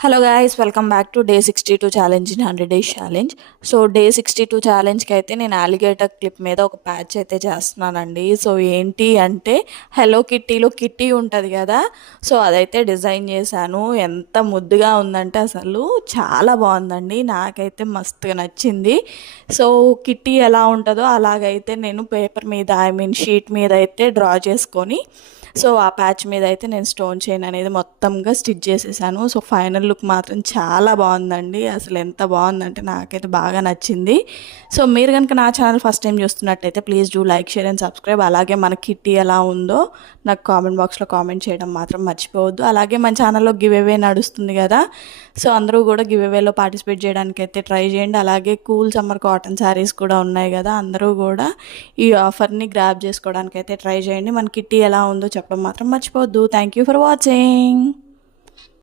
Hello guys, welcome back to day 62 challenge in 100 days challenge. So day 62 ఛాలెంజ్కి అయితే నేను alligator clip మీద ఒక patch అయితే చేస్తున్నానండి. సో ఏంటి అంటే హలో కిట్టీలో కిట్టీ ఉంటుంది కదా, సో అదైతే డిజైన్ చేశాను. ఎంత ముద్దుగా ఉందంటే అసలు చాలా బాగుందండి, నాకైతే మస్తుగా నచ్చింది. సో కిట్టీ ఎలా ఉంటుందో అలాగైతే నేను పేపర్ మీద షీట్ మీద అయితే డ్రా చేసుకొని సో ఆ ప్యాచ్ మీద అయితే నేను స్టోన్ చైన్ అనేది మొత్తంగా స్టిచ్ చేసేసాను. సో ఫైనల్ లుక్ మాత్రం చాలా బాగుందండి, అసలు ఎంత బాగుందంటే నాకైతే బాగా నచ్చింది. సో మీరు కనుక నా ఛానల్ ఫస్ట్ టైం చూస్తున్నట్టయితే please do like, share and subscribe. అలాగే మన కిట్టి ఎలా ఉందో నాకు కామెంట్ బాక్స్లో కామెంట్ చేయడం మాత్రం మర్చిపోవద్దు. అలాగే మన ఛానల్లో గివ్ అవే నడుస్తుంది కదా, సో అందరూ కూడా గివ్ అవేలో పార్టిసిపేట్ చేయడానికి అయితే ట్రై చేయండి. అలాగే కూల్ సమ్మర్ కాటన్ శారీస్ కూడా ఉన్నాయి కదా, అందరూ కూడా ఈ ఆఫర్ని గ్రాబ్ చేసుకోవడానికి అయితే ట్రై చేయండి. మన కిట్టి ఎలా ఉందో చెప్పడం మాత్రం మర్చిపోవద్దు. Thank you for watching.